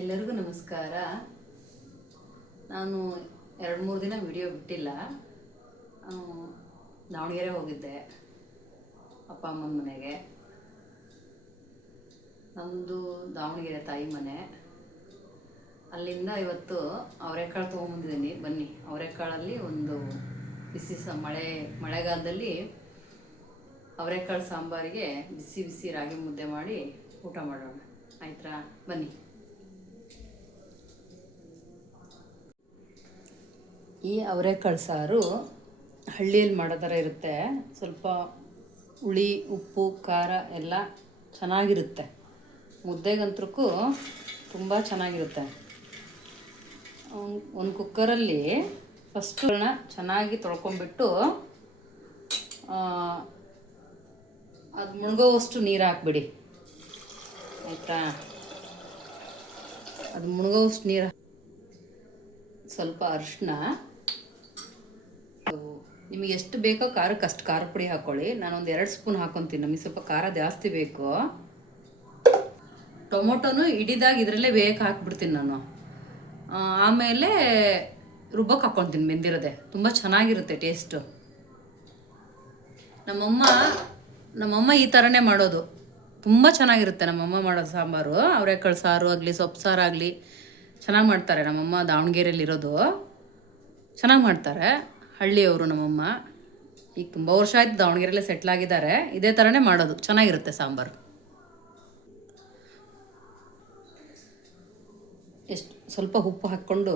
ಎಲ್ಲರಿಗೂ ನಮಸ್ಕಾರ. ನಾನು 2-3 ದಿನ ವಿಡಿಯೋ ಬಿಟ್ಟಿಲ್ಲ. ದಾವಣಗೆರೆ ಹೋಗಿದ್ದೆ ಅಪ್ಪ ಅಮ್ಮನ ಮನೆಗೆ. ನಮ್ಮದು ದಾವಣಗೆರೆ ತಾಯಿ ಮನೆ. ಅಲ್ಲಿಂದ ಇವತ್ತು ಅವರೆಕಾಳು ತೊಗೊಂಬಂದಿದ್ದೀನಿ. ಬನ್ನಿ, ಅವರೆಕಾಳಲ್ಲಿ ಒಂದು ಬಿಸಿ ಮಳೆಗಾಲದಲ್ಲಿ ಅವರೆಕಾಳು ಸಾಂಬಾರಿಗೆ ಬಿಸಿ ಬಿಸಿ ರಾಗಿ ಮುದ್ದೆ ಮಾಡಿ ಊಟ ಮಾಡೋಣ. ಆಯ್ತಾ? ಬನ್ನಿ. ಈ ಅವರೆಕಾಳು ಸಾರು ಹಳ್ಳಿಯಲ್ಲಿ ಮಾಡೋ ಥರ ಇರುತ್ತೆ. ಸ್ವಲ್ಪ ಹುಳಿ, ಉಪ್ಪು, ಖಾರ ಎಲ್ಲ ಚೆನ್ನಾಗಿರುತ್ತೆ. ಮುದ್ದೆಗಂತೂ ತುಂಬ ಚೆನ್ನಾಗಿರುತ್ತೆ. ಒಂದು ಕುಕ್ಕರಲ್ಲಿ ಫಸ್ಟು ಚೆನ್ನಾಗಿ ತೊಳ್ಕೊಂಬಿಟ್ಟು ಅದು ಮುಳುಗೋವಷ್ಟು ನೀರು ಹಾಕ್ಬಿಡಿ. ಆಯಿತಾ? ಅದು ಮುಳುಗೋವಷ್ಟು ನೀರು, ಸ್ವಲ್ಪ ಅರಿಶಿನ, ನಿಮಗೆ ಎಷ್ಟು ಬೇಕೋ ಖಾರಕ್ಕೆ ಅಷ್ಟು ಖಾರ ಪುಡಿ ಹಾಕ್ಕೊಳ್ಳಿ. ನಾನೊಂದು 2 ಸ್ಪೂನ್ ಹಾಕ್ಕೊತೀನಿ, ನಮಗೆ ಸ್ವಲ್ಪ ಖಾರ ಜಾಸ್ತಿ ಬೇಕು. ಟೊಮೊಟೊನು ಇಡಿದಾಗ ಇದರಲ್ಲೇ ಬೇಯಕ್ಕೆ ಹಾಕ್ಬಿಡ್ತೀನಿ ನಾನು. ಆಮೇಲೆ ರುಬ್ಬಕ್ಕೆ ಹಾಕ್ಕೊತೀನಿ ಬೆಂದಿರೋದೆ. ತುಂಬ ಚೆನ್ನಾಗಿರುತ್ತೆ ಟೇಸ್ಟು. ನಮ್ಮಮ್ಮ ಈ ಥರನೇ ಮಾಡೋದು. ತುಂಬ ಚೆನ್ನಾಗಿರುತ್ತೆ ನಮ್ಮಮ್ಮ ಮಾಡೋ ಸಾಂಬಾರು. ಅವರೆಕಾಳು ಸಾರು ಆಗಲಿ, ಸೊಪ್ಪು ಸಾರು ಆಗಲಿ ಚೆನ್ನಾಗಿ ಮಾಡ್ತಾರೆ. ನಮ್ಮಮ್ಮ ದಾವಣಗೆರೆಯಲ್ಲಿರೋದು, ಚೆನ್ನಾಗಿ ಮಾಡ್ತಾರೆ. ಹಳ್ಳಿಯವರು ನಮ್ಮಮ್ಮ. ಈಗ ತುಂಬ ವರ್ಷ ಆಯ್ತು ದಾವಣಗೆರೆಯಲ್ಲೇ ಸೆಟ್ಲಾಗಿದ್ದಾರೆ. ಇದೇ ಥರನೇ ಮಾಡೋದು, ಚೆನ್ನಾಗಿರುತ್ತೆ ಸಾಂಬಾರು. ಸ್ವಲ್ಪ ಉಪ್ಪು ಹಾಕ್ಕೊಂಡು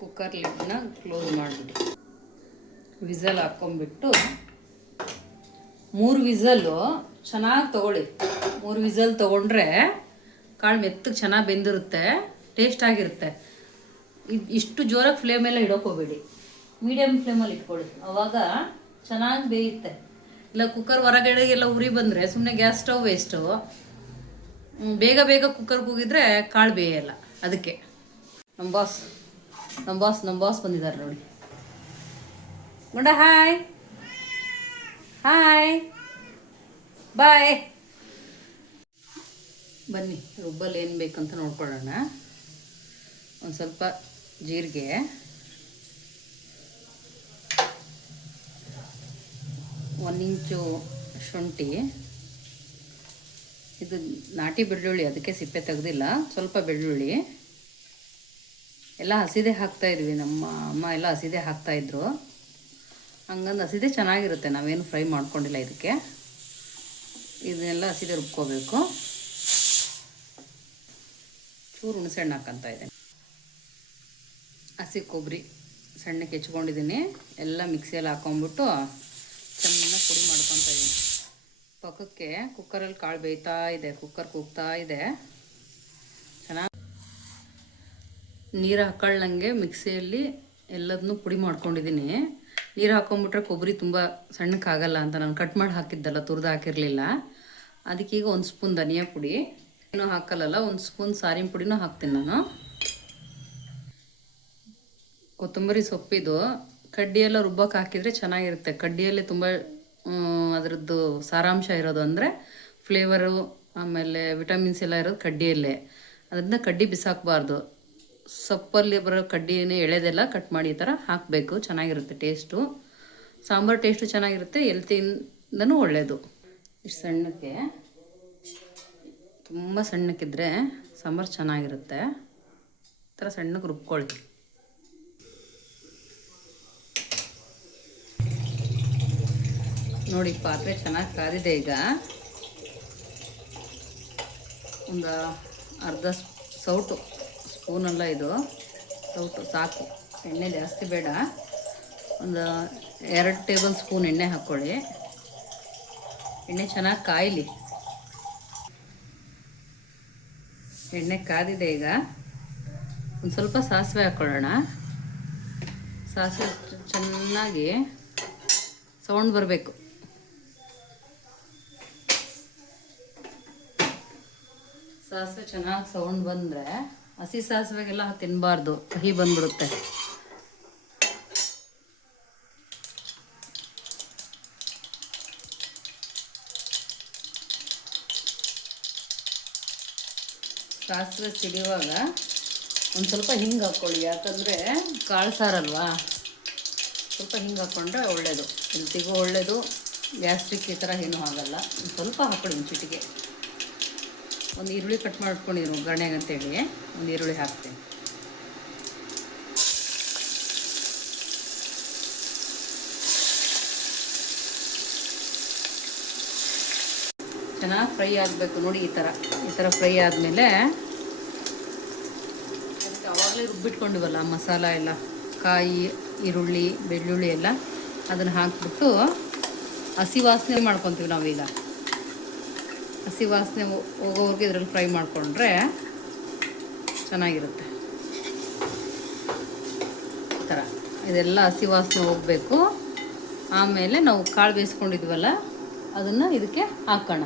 ಕುಕ್ಕರ್ ಲಿಡ್ನ ಕ್ಲೋಸ್ ಮಾಡಿಬಿಡಿ. ವಿಸಲ್ ಹಾಕ್ಕೊಂಬಿಟ್ಟು 3 ವಿಸಲ್ಲು ಚೆನ್ನಾಗಿ ತೊಗೊಳ್ಳಿ. 3 ವಿಸಲ್ ತೊಗೊಂಡ್ರೆ ಕಾಳು ಮೆತ್ತಗೆ ಚೆನ್ನಾಗಿ ಬೆಂದಿರುತ್ತೆ, ಟೇಸ್ಟ್ ಆಗಿರುತ್ತೆ. ಇಷ್ಟು ಜೋರಾಗಿ ಫ್ಲೇಮೆಲ್ಲ ಇಡೋಕೆ ಹೋಗಬೇಡಿ, ಮೀಡಿಯಮ್ ಫ್ಲೇಮಲ್ಲಿ ಇಟ್ಕೊಳ್ಳಿ. ಆವಾಗ ಚೆನ್ನಾಗಿ ಬೇಯುತ್ತೆ. ಇಲ್ಲ ಕುಕ್ಕರ್ ಹೊರಗಡೆಗೆಲ್ಲ ಉರಿ ಬಂದರೆ ಸುಮ್ಮನೆ ಗ್ಯಾಸ್ ಸ್ಟವ್ ವೇಸ್ಟು. ಬೇಗ ಕುಕ್ಕರ್ಗೆ ಹೋಗಿದ್ರೆ ಕಾಳು ಬೇಯಲ್ಲ. ಅದಕ್ಕೆ ನಮ್ಮ ಬಾಸ್ ಬಂದಿದ್ದಾರೆ ನೋಡಿ. ಗುಂಡ ಹಾಯ್ ಬಾಯ್. ಬನ್ನಿ, ರುಬ್ಬಲ್ಲಿ ಏನು ಬೇಕಂತ ನೋಡ್ಕೊಳ್ಳೋಣ. ಒಂದು ಸ್ವಲ್ಪ ಜೀರಿಗೆ, 1 ಇಂಚು ಶುಂಠಿ. ಇದು ನಾಟಿ ಬೆಳ್ಳುಳ್ಳಿ, ಅದಕ್ಕೆ ಸಿಪ್ಪೆ ತೆಗೆದಿಲ್ಲ. ಸ್ವಲ್ಪ ಬೆಳ್ಳುಳ್ಳಿ ಎಲ್ಲ ಹಸಿದೆ ಹಾಕ್ತಾಯಿದ್ವಿ. ನಮ್ಮ ಅಮ್ಮ ಎಲ್ಲ ಹಸಿದೆ ಹಾಕ್ತಾಯಿದ್ರು. ಹಂಗಂದು ಹಸಿದೆ ಚೆನ್ನಾಗಿರುತ್ತೆ. ನಾವೇನು ಫ್ರೈ ಮಾಡ್ಕೊಂಡಿಲ್ಲ ಇದಕ್ಕೆ. ಇದನ್ನೆಲ್ಲ ಹಸಿದೆ ರುಬ್ಕೋಬೇಕು. ಚೂರು ಹುಣಸೆಹಣ್ಣು ಹಾಕಂತ ಇದ್ದೀನಿ. ಹಸಿ ಕೊಬ್ಬರಿ ಸಣ್ಣಕ್ಕೆ ಹೆಚ್ಕೊಂಡಿದ್ದೀನಿ. ಎಲ್ಲ ಮಿಕ್ಸಿಯಲ್ಲಿ ಹಾಕ್ಕೊಂಬಿಟ್ಟು ಚೆನ್ನಾಗಿ ಪುಡಿ ಮಾಡ್ಕೊತ ಇದ್ದೀನಿ. ಪಕ್ಕಕ್ಕೆ ಕುಕ್ಕರಲ್ಲಿ ಕಾಳು ಬೇಯ್ತಾ ಇದೆ, ಕುಕ್ಕರ್ ಕೂಗ್ತಾ ಇದೆ. ಚೆನ್ನಾಗಿ ನೀರು ಹಾಕೊಳ್ಳಂಗೆ ಮಿಕ್ಸಿಯಲ್ಲಿ ಎಲ್ಲದನ್ನೂ ಪುಡಿ ಮಾಡ್ಕೊಂಡಿದ್ದೀನಿ. ನೀರು ಹಾಕ್ಕೊಂಬಿಟ್ರೆ ಕೊಬ್ಬರಿ ತುಂಬ ಸಣ್ಣಕ್ಕಾಗಲ್ಲ ಅಂತ ನಾನು ಕಟ್ ಮಾಡಿ ಹಾಕಿದ್ದಲ್ಲ, ತುರಿದು ಹಾಕಿರಲಿಲ್ಲ. ಅದಕ್ಕೀಗ 1 ಸ್ಪೂನ್ ಧನಿಯಾ ಪುಡಿ, ಏನೂ ಹಾಕಲ್ಲ, 1 ಸ್ಪೂನ್ ಸಾರಿನ ಪುಡಿನೂ ಹಾಕ್ತೀನಿ ನಾನು. ಕೊತ್ತಂಬರಿ ಸೊಪ್ಪಿದು ಕಡ್ಡಿಯೆಲ್ಲ ರುಬ್ಬಕ್ಕೆ ಹಾಕಿದರೆ ಚೆನ್ನಾಗಿರುತ್ತೆ. ಕಡ್ಡಿಯಲ್ಲೇ ತುಂಬ ಅದರದ್ದು ಸಾರಾಂಶ ಇರೋದು, ಅಂದರೆ ಫ್ಲೇವರು ಆಮೇಲೆ ವಿಟಮಿನ್ಸ್ ಎಲ್ಲ ಇರೋದು ಕಡ್ಡಿಯಲ್ಲೇ. ಅದರಿಂದ ಕಡ್ಡಿ ಬಿಸಾಕಬಾರ್ದು. ಸೊಪ್ಪಲ್ಲಿ ಬರೋ ಕಡ್ಡಿನೇ ಎಳೆದೆಲ್ಲ ಕಟ್ ಮಾಡಿ ಈ ಥರ ಹಾಕಬೇಕು. ಚೆನ್ನಾಗಿರುತ್ತೆ ಟೇಸ್ಟು. ಸಾಂಬಾರು ಟೇಸ್ಟು ಚೆನ್ನಾಗಿರುತ್ತೆ, ಹೆಲ್ತಿಂದನೂ ಒಳ್ಳೆಯದು. ಇಷ್ಟು ಸಣ್ಣಕ್ಕೆ, ತುಂಬ ಸಣ್ಣಕ್ಕಿದ್ರೆ ಸಾಂಬಾರು ಚೆನ್ನಾಗಿರುತ್ತೆ. ಈ ಥರ ಸಣ್ಣಕ್ಕೆ ರುಬ್ಕೊಳ್ಳಿ. ನೋಡಿ, ಪಾತ್ರೆ ಚೆನ್ನಾಗಿ ಕಾದಿದೆ. ಈಗ ಒಂದು ಅರ್ಧ ಸೌಟು, ಸ್ಪೂನಲ್ಲ ಇದು, ಸೌಟು ಸಾಕು. ಎಣ್ಣೆ ಜಾಸ್ತಿ ಬೇಡ. ಒಂದು 2 ಟೇಬಲ್ ಸ್ಪೂನ್ ಎಣ್ಣೆ ಹಾಕ್ಕೊಳ್ಳಿ. ಎಣ್ಣೆ ಚೆನ್ನಾಗಿ ಕಾಯಲಿ. ಎಣ್ಣೆ ಕಾದಿದೆ. ಈಗ ಒಂದು ಸ್ವಲ್ಪ ಸಾಸಿವೆ ಹಾಕ್ಕೊಳ್ಳೋಣ. ಸಾಸಿವೆ ಚೆನ್ನಾಗಿ ಸೌಂಡ್ ಬರಬೇಕು. ಸಾಸಿವೆ ಚೆನ್ನಾಗಿ ಸೌಂಡ್ ಬಂದರೆ, ಹಸಿ ಸಾಸಿವೆಗೆಲ್ಲ ತಿನ್ನಬಾರ್ದು, ಕಹಿ ಬಂದ್ಬಿಡುತ್ತೆ. ಸಾಸಿವೆ ಸಿಡಿಯುವಾಗ ಒಂದು ಸ್ವಲ್ಪ ಹಿಂಗೆ ಹಾಕ್ಕೊಳ್ಳಿ, ಯಾಕಂದರೆ ಕಾಳು ಸಾರಲ್ವಾ. ಸ್ವಲ್ಪ ಹಿಂಗೆ ಹಾಕ್ಕೊಂಡ್ರೆ ಒಳ್ಳೆಯದು, ಹೆಲ್ತಿಗೂ ಒಳ್ಳೆಯದು, ಗ್ಯಾಸ್ಟ್ರಿಕ್ ಈ ಥರ ಏನೂ ಆಗಲ್ಲ. ಒಂದು ಸ್ವಲ್ಪ ಹಾಕ್ಕೊಳ್ಳಿ, ಒಂದು ಚಿಟಿಗೆ. ಒಂದು ಈರುಳ್ಳಿ ಕಟ್ ಮಾಡ್ಕೊಂಡಿರು ಒಗ್ಗರಣೆಗೆ ಅಂತೇಳಿ ಒಂದು ಈರುಳ್ಳಿ ಹಾಕ್ತೀನಿ. ಚೆನ್ನಾಗಿ ಫ್ರೈ ಆಗಬೇಕು ನೋಡಿ. ಈ ಥರ ಫ್ರೈ ಆದಮೇಲೆ ಅದಕ್ಕೆ ಆವಾಗಲೇ ರುಬ್ಬಿಟ್ಕೊಂಡಿವಲ್ಲ ಮಸಾಲ ಎಲ್ಲ, ಕಾಯಿ, ಈರುಳ್ಳಿ, ಬೆಳ್ಳುಳ್ಳಿ ಎಲ್ಲ, ಅದನ್ನು ಹಾಕ್ಬಿಟ್ಟು ಹಸಿ ವಾಸನೆ ಮಾಡ್ಕೊತೀವಿ ನಾವೀಗ. ಹಸಿ ವಾಸನೆ ಹೋಗೋವರೆಗೆ ಇದರಲ್ಲಿ ಫ್ರೈ ಮಾಡಿಕೊಂಡ್ರೆ ಚೆನ್ನಾಗಿರುತ್ತೆ. ಈ ಥರ ಇದೆಲ್ಲ ಹಸಿ ವಾಸನೆ ಹೋಗಬೇಕು. ಆಮೇಲೆ ನಾವು ಕಾಳು ಬೇಯಿಸ್ಕೊಂಡಿದ್ವಲ್ಲ ಅದನ್ನು ಇದಕ್ಕೆ ಹಾಕೋಣ.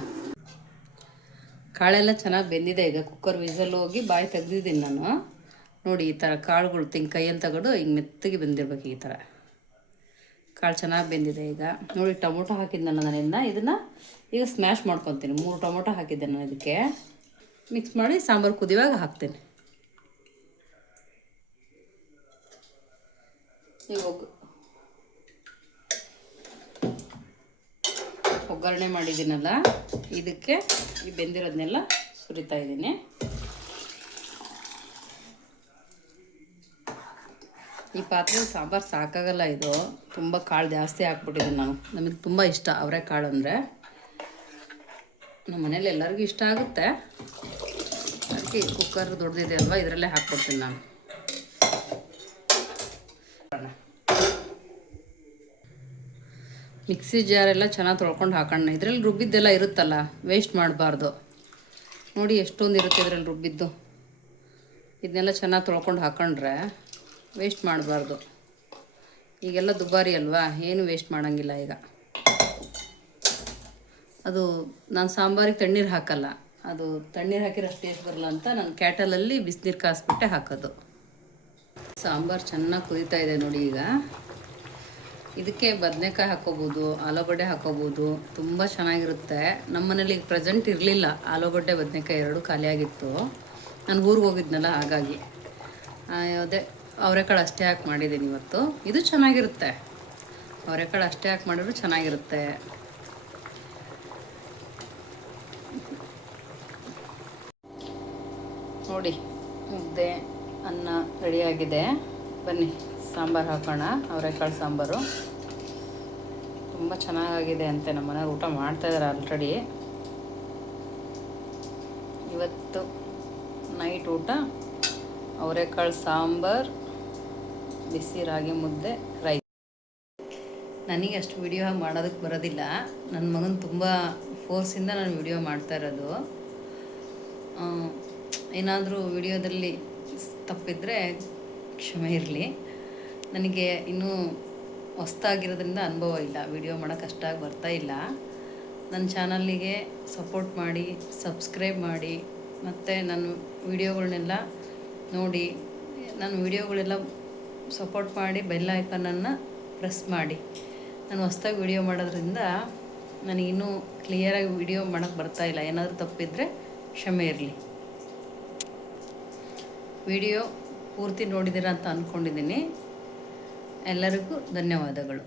ಕಾಳೆಲ್ಲ ಚೆನ್ನಾಗಿ ಬೆಂದಿದೆ. ಈಗ ಕುಕ್ಕರ್ ವಿಸಲ್ ಹೋಗಿ ಬಾಯಿ ತೆಗ್ದಿದ್ದೀನಿ ನಾನು. ನೋಡಿ, ಈ ಥರ ಕಾಳುಗಳು ಕೈಯಲ್ಲಿ ತಗೊಂಡು ಹಿಂಗೆ ಮೆತ್ತಗೆ ಬೆಂದಿರ್ಬೇಕು. ಈ ಥರ ಕಾಳು ಚೆನ್ನಾಗಿ ಬೆಂದಿದೆ. ಈಗ ನೋಡಿ, ಟೊಮೊಟೊ ಹಾಕಿದ್ದು ನಾನು ಇದನ್ನು ಈಗ ಸ್ಮ್ಯಾಶ್ ಮಾಡ್ಕೊತೀನಿ. 3 ಟೊಮೊಟೊ ಹಾಕಿದ್ದೆ ನಾನು. ಇದಕ್ಕೆ ಮಿಕ್ಸ್ ಮಾಡಿ ಸಾಂಬಾರು ಕುದಿಯುವಾಗ ಹಾಕ್ತೀನಿ. ಈಗ ಒಗ್ಗರಣೆ ಮಾಡಿದ್ದೀನಲ್ಲ, ಇದಕ್ಕೆ ಈ ಬೆಂದಿರೋದನ್ನೆಲ್ಲ ಸುರಿತಾ ಇದ್ದೀನಿ. ಈ ಪಾತ್ರೆಯಲ್ಲಿ ಸಾಂಬಾರು ಸಾಕಾಗಲ್ಲ, ಇದು ತುಂಬ ಕಾಳು ಜಾಸ್ತಿ ಹಾಕ್ಬಿಟ್ಟಿದ್ದೀನಿ ನಾನು. ನಮಗೆ ತುಂಬ ಇಷ್ಟ ಅವರೆಕಾಳು ಅಂದರೆ. ನಮ್ಮ ಮನೇಲಿ ಎಲ್ಲರಿಗೂ ಇಷ್ಟ ಆಗುತ್ತೆ. ಅದಕ್ಕೆ ಕುಕ್ಕರ್ ದೊಡ್ಡದಿದೆ ಅಲ್ವಾ, ಇದರಲ್ಲೇ ಹಾಕ್ಕೊಡ್ತೀನಿ ನಾನು. ಮಿಕ್ಸಿ ಜಾರೆಲ್ಲ ಚೆನ್ನಾಗಿ ತೊಳ್ಕೊಂಡು ಹಾಕೋಣ. ಇದರಲ್ಲಿ ರುಬ್ಬಿದ್ದೆಲ್ಲ ಇರುತ್ತಲ್ಲ, ವೇಸ್ಟ್ ಮಾಡಬಾರ್ದು. ನೋಡಿ ಎಷ್ಟೊಂದು ಇರುತ್ತೆ ಇದರಲ್ಲಿ ರುಬ್ಬಿದ್ದು. ಇದನ್ನೆಲ್ಲ ಚೆನ್ನಾಗಿ ತೊಳ್ಕೊಂಡು ಹಾಕೊಂಡ್ರೆ ವೇಸ್ಟ್ ಮಾಡಬಾರ್ದು. ಈಗೆಲ್ಲ ದುಬಾರಿ ಅಲ್ವಾ, ಏನು ವೇಸ್ಟ್ ಮಾಡೋಂಗಿಲ್ಲ. ಈಗ ಅದು ನಾನು ಸಾಂಬಾರಿಗೆ ತಣ್ಣೀರು ಹಾಕಲ್ಲ, ಅದು ತಣ್ಣೀರು ಹಾಕಿರೋ ಅಷ್ಟು ಟೇಸ್ಟ್ ಬರಲ್ಲ ಅಂತ ನಾನು ಕ್ಯಾಟಲಲ್ಲಿ ಬಿಸಿನೀರು ಕಾಯಿಸ್ಬಿಟ್ಟೆ ಹಾಕೋದು. ಸಾಂಬಾರು ಚೆನ್ನಾಗಿ ಕುದೀತಾ ಇದೆ ನೋಡಿ. ಈಗ ಇದಕ್ಕೆ ಬದನೆಕಾಯಿ ಹಾಕೋಬೋದು, ಆಲೂಗಡ್ಡೆ ಹಾಕೋಬೋದು, ತುಂಬ ಚೆನ್ನಾಗಿರುತ್ತೆ. ನಮ್ಮ ಮನೇಲಿ ಈಗ ಪ್ರೆಸೆಂಟ್ ಇರಲಿಲ್ಲ, ಆಲೂಗಡ್ಡೆ ಬದನೆಕಾಯಿ 2 ಖಾಲಿಯಾಗಿತ್ತು. ನಾನು ಊರಿಗೆ ಹೋಗಿದ್ನಲ್ಲ, ಹಾಗಾಗಿ ಅದೇ ಅವರೆಕಾಳು ಅಷ್ಟೇ ಹಾಕಿ ಮಾಡಿದ್ದೀನಿ ಇವತ್ತು. ಇದು ಚೆನ್ನಾಗಿರುತ್ತೆ, ಅವರೆಕಾಳು ಅಷ್ಟೇ ಹಾಕಿ ಮಾಡಿದ್ರು ಚೆನ್ನಾಗಿರುತ್ತೆ. ನೋಡಿ, ಮುದ್ದೆ ಅನ್ನ ರೆಡಿಯಾಗಿದೆ. ಬನ್ನಿ ಸಾಂಬಾರು ಹಾಕೋಣ. ಅವರೆಕಾಳು ಸಾಂಬಾರು ತುಂಬ ಚೆನ್ನಾಗಿದೆ ಅಂತೆ. ನಮ್ಮ ಮನೆಯವ್ರು ಊಟ ಮಾಡ್ತಾಯಿದ್ದಾರೆ ಆಲ್ರೆಡಿ. ಇವತ್ತು ನೈಟ್ ಊಟ ಅವರೆಕಾಳು ಸಾಂಬಾರು, ಬಿಸಿ ರಾಗಿ ಮುದ್ದೆ, ರೈಸ್. ನನಗೆ ಅಷ್ಟು ವಿಡಿಯೋ ಮಾಡೋದಕ್ಕೆ ಬರೋದಿಲ್ಲ. ನನ್ನ ಮಗನ ತುಂಬ ಫೋರ್ಸಿಂದ ನಾನು ವಿಡಿಯೋ ಮಾಡ್ತಾ ಇರೋದು. ಏನಾದರೂ ವಿಡಿಯೋದಲ್ಲಿ ತಪ್ಪಿದರೆ ಕ್ಷಮೆ ಇರಲಿ. ನನಗೆ ಇನ್ನೂ ಹೊಸ್ತಾಗಿರೋದ್ರಿಂದ ಅನುಭವ ಇಲ್ಲ, ವಿಡಿಯೋ ಮಾಡೋಕ್ಕೆ ಅಷ್ಟಾಗಿ ಬರ್ತಾಯಿಲ್ಲ. ನನ್ನ ಚಾನಲ್ಲಿಗೆ ಸಪೋರ್ಟ್ ಮಾಡಿ, ಸಬ್ಸ್ಕ್ರೈಬ್ ಮಾಡಿ, ಮತ್ತು ನನ್ನ ವಿಡಿಯೋಗಳನ್ನೆಲ್ಲ ನೋಡಿ, ನನ್ನ ವಿಡಿಯೋಗಳೆಲ್ಲ ಸಪೋರ್ಟ್ ಮಾಡಿ ಬೆಲ್ ಐಕನನ್ನು ಪ್ರೆಸ್ ಮಾಡಿ. ನಾನು ಹೊಸ್ದಾಗಿ ವಿಡಿಯೋ ಮಾಡೋದ್ರಿಂದ ನನಗಿನ್ನೂ ಕ್ಲಿಯರಾಗಿ ವಿಡಿಯೋ ಮಾಡೋಕ್ಕೆ ಬರ್ತಾಯಿಲ್ಲ. ಏನಾದರೂ ತಪ್ಪಿದರೆ ಕ್ಷಮೆ ಇರಲಿ. ವಿಡಿಯೋ ಪೂರ್ತಿ ನೋಡಿದ್ದೀರಾ ಅಂತ ಅಂದ್ಕೊಂಡಿದ್ದೀನಿ. ಎಲ್ಲರಿಗೂ ಧನ್ಯವಾದಗಳು.